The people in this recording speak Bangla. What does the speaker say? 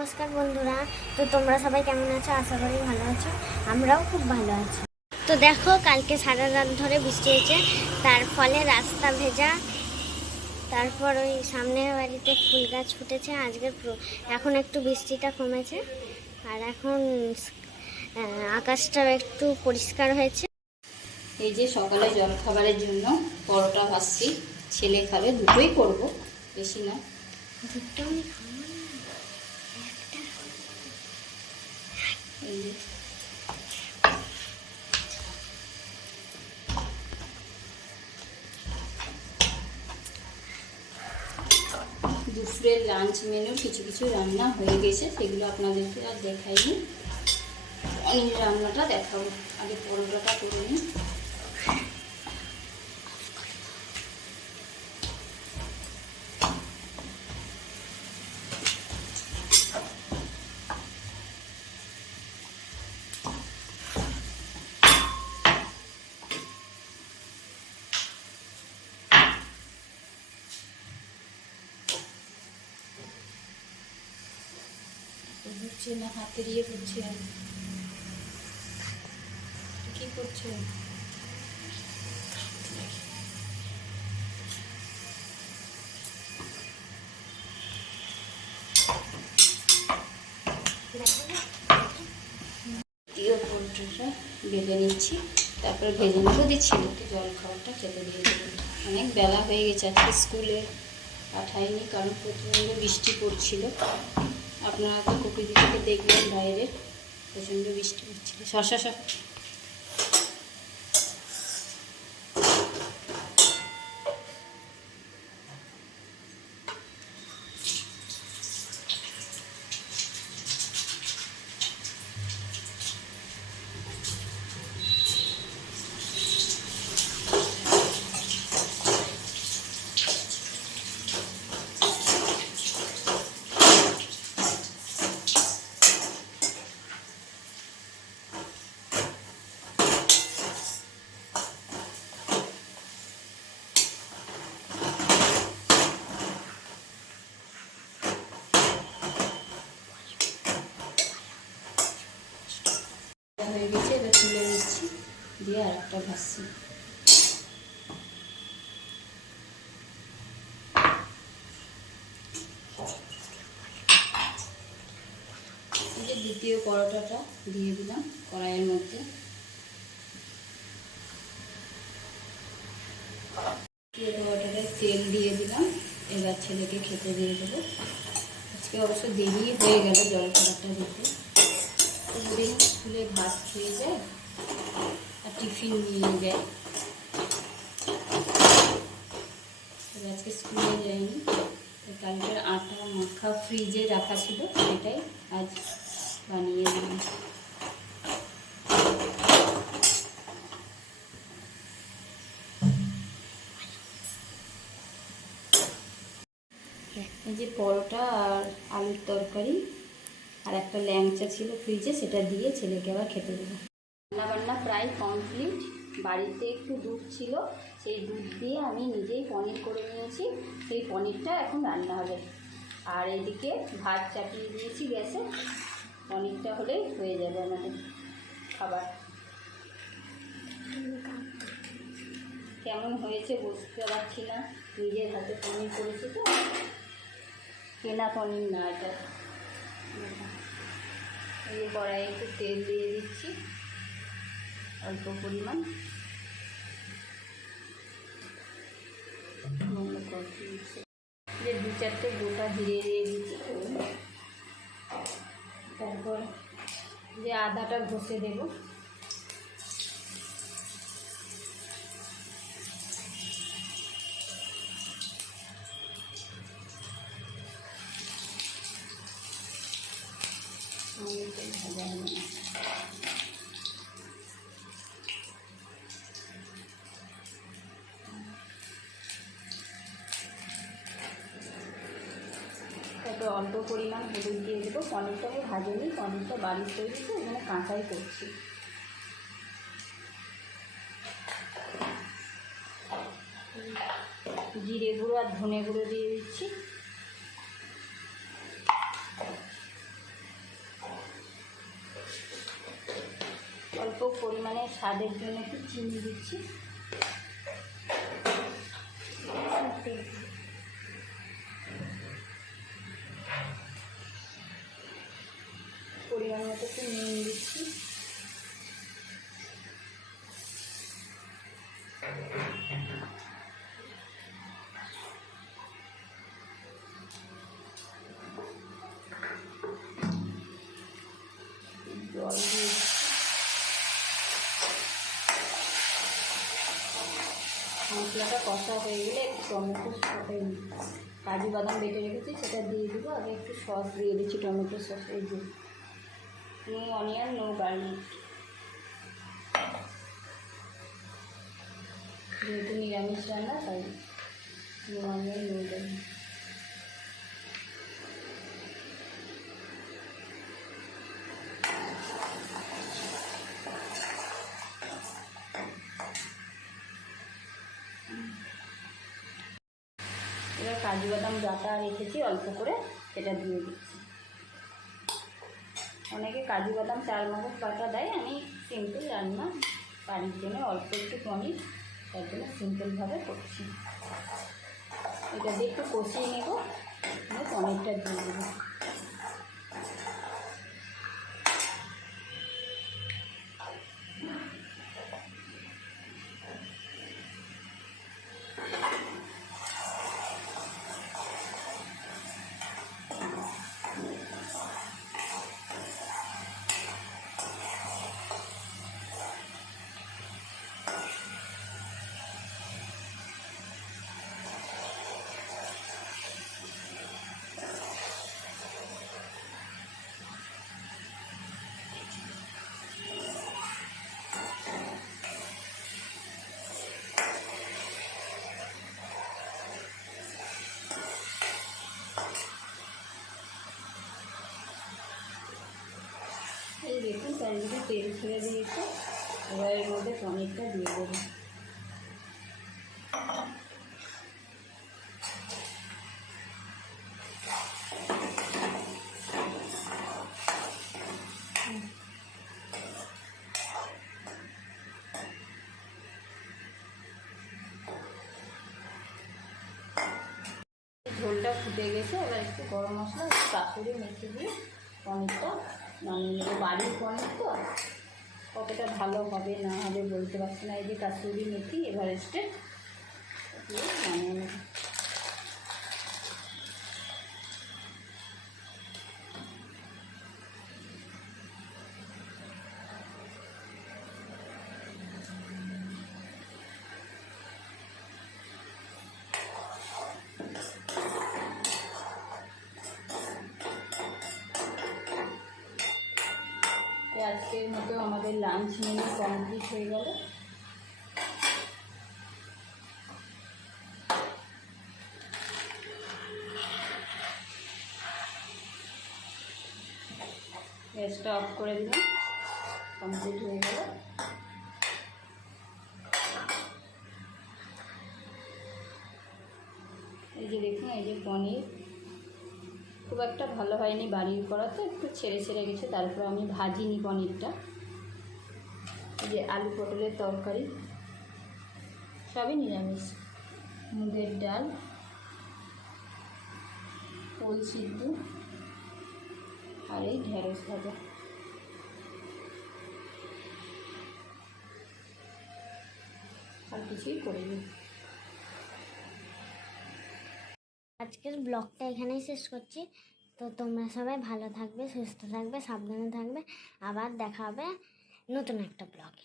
নমস্কার বন্ধুরা, তো তোমরা সবাই কেমন আছো? আশা করি ভালো আছো। আমরাও খুব ভালো আছি। তো দেখো, কালকে সারা রাত ধরে বৃষ্টি হয়েছে, তার ফলে রাস্তা ভেজা। তারপর ওই সামনের বাড়িতে ফুল গাছ ফুটেছে আজকে। এখন একটু বৃষ্টিটা কমেছে, আর এখন আকাশটাও একটু পরিষ্কার হয়েছে। এই যে সকালে জল খাবারের জন্য পরোটা ভাজছি, ছেলে খাবে, দুটোই করব, বেশি না। এই যে দুপুরের লাঞ্চ মেনু কিছু কিছু রান্না হয়ে গেছে, সেগুলো আপনাদেরকে আর দেখাইনি। পনির রান্নাটা দেখাবো, আগে পরোটাটা করে নিই। হচ্ছে না, হাতে দিয়ে করছে। কি করছে? দিয়ে পরোটাটা বেলে নিচ্ছি, তারপরে ভেজে নেবো, দিয়ে ছেলেকে জল খাবারটা খেতে দিয়ে দেবো। অনেক বেলা হয়ে গেছে, আজকে স্কুলে পাঠাইনি কারণ প্রচণ্ড বৃষ্টি পড়ছিল। আপনারা তো প্রকৃতি থেকে দেখবেন, বাইরে প্রচণ্ড বৃষ্টি পড়ছিল। শশা হয়ে গেছে, এবার তুলে নিচ্ছি, দিয়ে আর একটা ভাজছি। দ্বিতীয় পরোটাটা দিয়ে দিলাম কড়াইয়ের মধ্যে। দ্বিতীয় পরোটাটায় তেল দিয়ে দিলাম, এবার ছেলেকে খেতে দিয়ে দেবো। আজকে অবশ্য দেরি হয়ে গেল জলখাবারটা দিতে। প্রতিদিন স্কুলে ভাত খেয়ে যায় আর টিফিন নিয়ে যায়, আজকে স্কুলে যায়নি। কালকের আটা মাখা ফ্রিজে রাখা ছিল, সেটাই আজ বানিয়ে দিলাম। এই যে পরোটা আর আলুর তরকারি আর একটা ল্যাংচা ছিল ফ্রিজে, সেটা দিয়ে ছেলেকে আবার খেতে দেবো। রান্নাবান্না প্রায় কমপ্লিট। বাড়িতে একটু দুধ ছিল, সেই দুধ দিয়ে আমি নিজেই পনির করে নিয়েছি। সেই পনিরটা এখন রান্না হবে। আর এদিকে ভাত চাপিয়ে দিয়েছি গ্যাসে, পনিরটা হলেই হয়ে যাবে আমাদের খাবার। কেমন হয়েছে বুঝতে পারছি না, নিজের হাতে পনির করেছি তো, কেনা পনির না এটা। এই কড়াইয়ে একটু তেল দিয়ে দিচ্ছি, অল্প পরিমাণ। যে 2-4টে গোটা জিরে দিয়ে দিচ্ছি। তারপর যে আদাটা ঘষে দেবো। ভাজা হবে না। তারপর অল্প পরিমাণ হলুদ দিয়ে দেবো। পনিরটা আমি ভাজিনি, পনিরটা বাড়ির তৈরি তো, এখানে কাঁচাই করছি। জিরে গুঁড়ো আর ধনে গুঁড়ো দিয়ে দিচ্ছি। অল্প পরিমাণে স্বাদের জন্য একটু চিনি দিচ্ছি। পরিমাণ মতো একটু নুন দিচ্ছি। জল দিয়ে মশলাটা কষা হয়ে গেলে একটু টমেটো কাজু বাদাম বেটে রেখেছি সেটা দিয়ে দেবো। আগে একটু সস দিয়ে দিচ্ছি, টমেটো সস। এই যে নো অনিয়ন নো গার্লিক, যেহেতু নিরামিষ রান্না তাই নো অনিয়ন নো গার্লিক। এবার কাজু বাদাম বাটা রেখেছি অল্প করে, সেটা দিয়ে দিচ্ছি। অনেকে কাজু বাদাম চালমগজ বাটা দেয়, আমি সিম্পল রান্না বাড়ির জন্য অল্প একটু পনির, তার জন্য সিম্পলভাবে করছি। এটা দিয়ে একটু কষিয়ে নেব, পনিরটা দিয়ে দেবো। এই দেখুন চারিদিকে তেল ছেড়ে দিয়েছে, এবার এর মধ্যে পনিরটা দিয়ে দেবো। ঝোলটা ফুটে গেছে, এবার একটু গরম মশলা, একটু কাসুরি মেথি দিয়ে পনিরটা নামিয়ে নেবো। বাড়ির পনির তো কতটা ভালো হবে না হবে বলতে পারছি না। এই যে কাসুরি মেথি এভারেস্টে দিয়ে নামিয়ে নেব। আজকের মতো আমাদের লাঞ্চ মেনু কমপ্লিট হয়ে গেল। গ্যাসটা অফ করে দিলাম, কমপ্লিট হয়ে গেল। এই যে দেখুন, এই যে পনির খুব একটা ভালো হয়নি, বাড়ির করা তো একটু ছেড়ে ছেড়ে গেছে, তারপর আমি ভাজিনি পনিরটা। এই যে আলু পটলের তরকারি, সবই নিরামিষ। মুগের ডাল, ওল সিদ্ধ, আর এই ঢেঁড়স ভাজা। আর কিছুই করিনি। আজকের ব্লগটা এখানেই শেষ করছি। তো তোমরা সবাই ভালো থাকবে, সুস্থ থাকবে, সাবধানে থাকবে। আবার দেখা হবে নতুন একটা ব্লগে।